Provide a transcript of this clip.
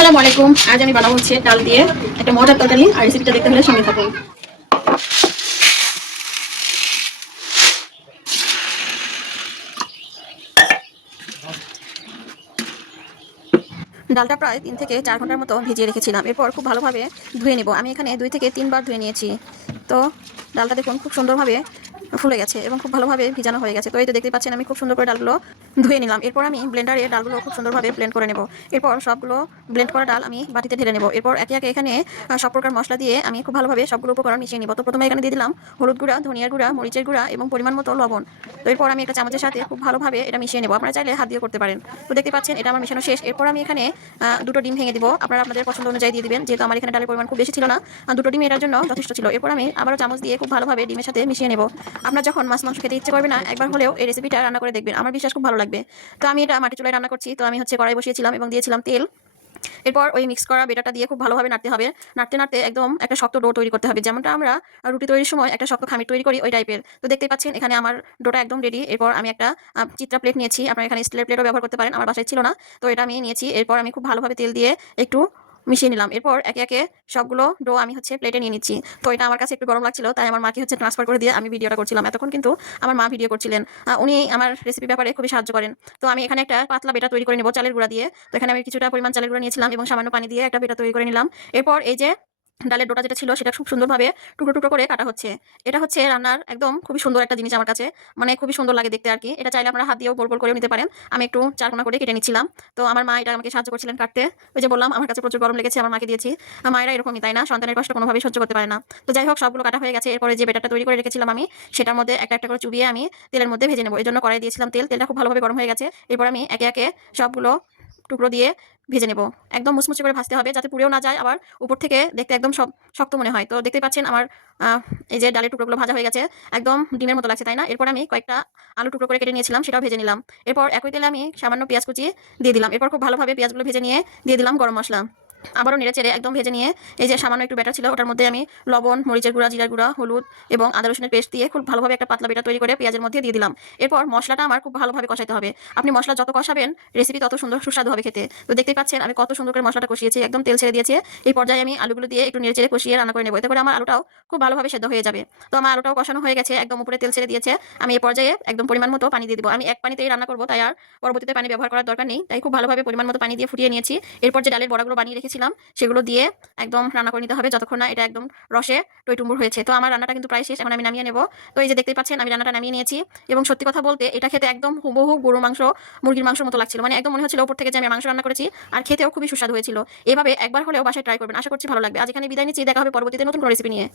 আসসালামু আলাইকুম। আজ আমি বানাবো হচ্ছে ডাল দিয়ে একটা মজার তরকারি। আর রেসিপিটা দেখতে হলে সঙ্গে থাকুন। ডালটা প্রায় 3 থেকে 4 ঘন্টার মতো ভিজিয়ে রেখেছিলাম। এরপর খুব ভালোভাবে ধুয়ে নেব। আমি এখানে 2 থেকে 3 বার ধুয়ে নিয়েছি। তো ডালটা দেখুন খুব সুন্দরভাবে ফুলে গেছে এবং খুব ভালোভাবে ভিজানো হয়ে গেছে। তো এই তো দেখতে পাচ্ছেন আমি খুব সুন্দর করে ডালগুলো ধুয়ে নিলাম। এরপর আমি ব্লেন্ডারে ডালগুলো খুব সুন্দরভাবে ব্লেন্ড করে নেব। এরপর সবগুলো ব্লেন্ড করা ডাল আমি বাটিতে ঢেলে নেব। এরপর একে একে এখানে সব প্রকার মশলা দিয়ে আমি খুব ভালোভাবে সবগুলো উপকরণ মিশিয়ে নিব। তো প্রথমে এখানে দিয়ে দিলাম হলুদ গুঁড়া, ধনিয়ার গুঁড়া, মরিচের গুঁড়া এবং পরিমাণ মতো লবণ। তো এরপর আমি একটা চামচের সাথে খুব ভালোভাবে এটা মিশিয়ে নেব। আপনারা চাইলে হাত দিয়ে করতে পারেন। তো দেখতে পাচ্ছেন এটা আমার মেশানো শেষ। এরপর আমি এখানে দুটো ডিম ভেঙে দিব। আপনারা আপনাদের পছন্দ অনুযায়ী দিয়ে দিবেন। যেহেতু আমার এখানে ডালের পরিমাণ খুব বেশি ছিল না, দুটো ডিম এটার জন্য যথেষ্ট ছিল। এরপর আমি আবারও চামচ দিয়ে খুব ভালোভাবে ডিমের সাথে মিশিয়ে নেব। আপনার যখন মাছ মাংস খেতে ইচ্ছে করবে না, একবার হলেও এই রেসিপিটা রান্না করে দেখবেন। আমার বিশ্বাস খুব ভালো লাগবে। তো আমি এটা মাটি চুলায় রান্না করছি। তো আমি হচ্ছে কড়াই বসিয়েছিলাম এবং দিয়েছিলাম তেল। এরপর ওই মিক্স করা বেটাটা দিয়ে খুব ভালোভাবে নাড়তে হবে। নাড়তে নাড়তে একদম একটা শক্ত ডো তৈরি করতে হবে, যেমনটা আমরা রুটি তৈরির সময় একটা শক্ত খামির তৈরি করি ওই টাইপের। তো দেখতেই পাচ্ছেন এখানে আমার ডোটা একদম রেডি। এরপর আমি একটা চিত্রা প্লেট নিয়েছি। আপনারা এখানে স্টিলের প্লেটও ব্যবহার করতে পারেন, আমার বাসায় ছিল না। তো এটা আমি নিয়েছি। এরপর আমি খুব ভালোভাবে তেল দিয়ে একটু মিশিয়ে নিলাম। এরপর একে একে সবগুলো ডো আমি হচ্ছে প্লেটে নিয়ে নিচ্ছি। তো এটা আমার কাছে একটু গরম লাগছিল, তাই আমার মাকে হচ্ছে ট্রান্সফার করে দিয়ে আমি ভিডিওটা করছিলাম। এতক্ষণ কিন্তু আমার মা ভিডিও করছিলেন। উনি আমার রেসিপি ব্যাপারে খুবই সাহায্য করেন। তো আমি এখানে একটা পাতলা বেটা তৈরি করে নেব চালের গুঁড়া দিয়ে। তো এখানে আমি কিছুটা পরিমাণ চালের গুঁড়া নিয়েছিলাম এবং সামান্য পানি দিয়ে একটা বেটা তৈরি করে নিলাম। এরপর এই যে ডালের ডোটা যেটা ছিল সেটা খুব সুন্দরভাবে টুকরো টুকরো করে কাটা হচ্ছে। এটা হচ্ছে রান্নার একদম খুবই সুন্দর একটা জিনিস আমার কাছে, মানে খুবই সুন্দর লাগে দেখতে আর কি। এটা চাইলে আপনারা হাত দিয়েও গোল গোল করেও নিতে পারেন। আমি একটু চারকোনা করে কেটে নিচ্ছিলাম। তো আমার মা এটা আমাকে সাহায্য করছিলেন কাটতে। ওই যে বললাম আমার কাছে প্রচুর গরম লেগেছে, আমার মাকে দিয়েছি। মায়েরা এরকমই তাই না, সন্তানের কষ্ট কোনোভাবেই সহ্য করতে পারে না। তো যাই হোক সবগুলো কাটা হয়ে গেছে। এরপরে যে বেটারটা তৈরি করে রেখেছিলাম আমি, সেটার মধ্যে একটা একটা করে চুবিয়ে আমি তেলের মধ্যে ভেজে নেব। এই জন্য কড়াই দিয়েছিলাম তেল। তেলটা খুব ভালোভাবে গরম হয়ে গেছে। এরপর আমি একে একে সবগুলো টুকরো দিয়ে ভেজে নেব। একদম মুচমুচে করে ভাজতে হবে যাতে পুড়েও না যায়, আবার উপর থেকে দেখতে একদম সব শক্ত মনে হয়। তো দেখতে পাচ্ছেন আমার এই যে ডালের টুকরোগুলো ভাজা হয়ে গেছে, একদম ডিমের মতো লাগছে তাই না। এরপর আমি কয়েকটা আলু টুকরো করে কেটে নিয়েছিলাম, সেটাও ভেজে নিলাম। এরপর একই তেলে আমি সামান্য পেঁয়াজ কুচি দিয়ে দিলাম। এরপর খুব ভালোভাবে পেঁয়াজগুলো ভেজে নিয়ে দিয়ে দিলাম গরম মশলা। আবারও নেড়ে চেড়ে একদম ভেজে নিয়ে এই যে সামান্য একটু ব্যাটার ছিল ওটার মধ্যে আমি লবণ, মরিচের গুঁড়া, জিরার গুঁড়া, হলুদ এবং আদা রসুনের পেস্ট দিয়ে খুব ভালোভাবে একটা পাতলা বেটা তৈরি করে পেঁয়াজের মধ্যে দিয়ে দিলাম। এরপর মশলাটা আমার খুব ভালোভাবে কষাতে হবে। আপনি মশলা যত কষাবেন রেসিপি তত সুন্দর সুস্বাদু হবে খেতে। তো দেখতেই পাচ্ছেন আমি কত সুন্দর করে মশলাটা কষিয়েছি, একদম তেল ছেড়ে দিয়েছে। এই পর্যায়ে আমি আলুগুলো দিয়ে একটু নেড়ে চেড়ে কষিয়ে রান্না করে নেব। এতে করে আমার আলুটাও খুব ভালোভাবে সেদ্ধ হয়ে যাবে। তো আমার আলুটাও কষানো হয়ে গেছে, একদম উপরে তেল ছেড়ে দিয়েছে। আমি এই পর্যায়ে একদম পরিমাণ মতো পানি দিয়ে দিব। আমি এক পানিতেই রান্না করব, তাই আর পরবর্তীতে পানি ব্যবহার করার দরকার নেই। তাই খুব ভালোভাবে পরিমাণ মতো পানি দিয়ে ফুটিয়ে নিয়েছি। এরপর যে ডালের বড়াগুলো বানিয়ে রেখেছিলাম সেগুলো দিয়ে একদম রান্না করে নিতে হবে যতক্ষণ না এটা একদম রসে টইটুম্বুর হয়েছে। তো আমার রান্নাটা কিন্তু প্রায় শেষ, এখন আমি নামিয়ে নেব। তো এই যে দেখতেই পাচ্ছেন আমি রান্নাটা নামিয়ে নিয়েছি এবং সত্যি কথা বলতে এটা খেতে একদম হুবহু গরু মাংস, মুরগির মাংসের মতো লাগছিল। মানে একদম মনে হচ্ছিল উপর থেকে যে আমি মাংস রান্না করেছি। আর খেতেও খুবই সুস্বাদু হয়েছিল। এভাবে একবার হলেও বাসায় ট্রাই করবেন, আশা করছি ভালো লাগবে। আজ এখানে বিদায় নিচ্ছি, দেখা হবে পরবর্তীতে নতুন কোনো রেসিপি নিয়ে।